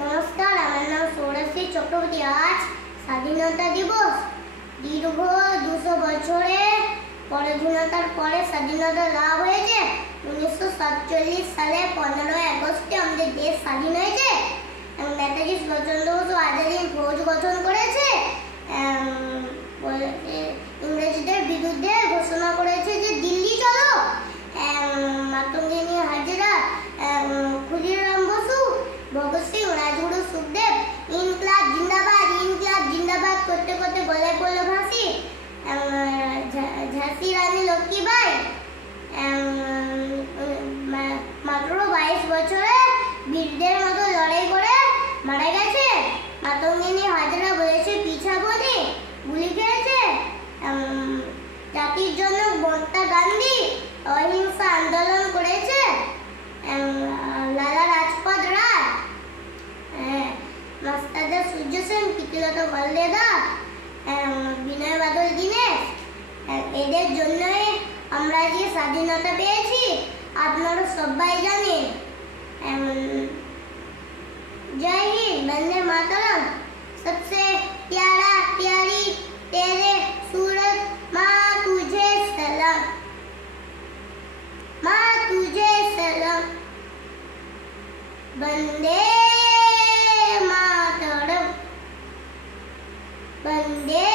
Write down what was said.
নমস্কার, আমার নাম সৌরশ্রী চক্রবর্তী। আজ স্বাধীনতা দিবস। দীর্ঘ 200 বছরে পরাধীনতার পরে স্বাধীনতা লাভ হয়েছে। 1947 সালে 15 আগস্টে আমাদের দেশ স্বাধীন হয়েছে। নেতাজি সুভাষচন্দ্র বসু আজাদিন ফৌজ গঠন করেছে। ইংরেজদের বিরুদ্ধে ঘোষণা করেছে যে দিল্লি চলো। মাতঙ্গিনী হাজরা, ক্ষুদিরাম বসু, ভগৎ সিং, রাজগুরু, সুখদেব ইনকলাব জিন্দাবাদ করতে করতে গলায় পড়লো ফাঁসি। ঝাঁসি রানী লক্ষ্মীবাই মাত্র 22 বছরে বীরদের মতো লড়াই করে মারা গেছে। মাতঙ্গিনী হাজরা বলেছে পিছাবো নি, গুলি খেয়েছে। জাতির জন্য মহাত্মা গান্ধী অহিংসা আন্দোলন করেছে। লালা রাজপথ রায়, মাস্টারদা সূর্য সেন, প্রীতিলতা ওয়াদ্দেদার, বিনয় বাদল দীনেশ, এদের জন্যই আমরা যে স্বাধীনতা পেয়েছি আপনারা সবাই জানেন। जय हिंद, वंदे मातरम। सबसे प्यारा प्यारी तेरे सूरत, माँ तुझे सलाम, माँ तुझे सलाम। वंदे मातरम, वंदे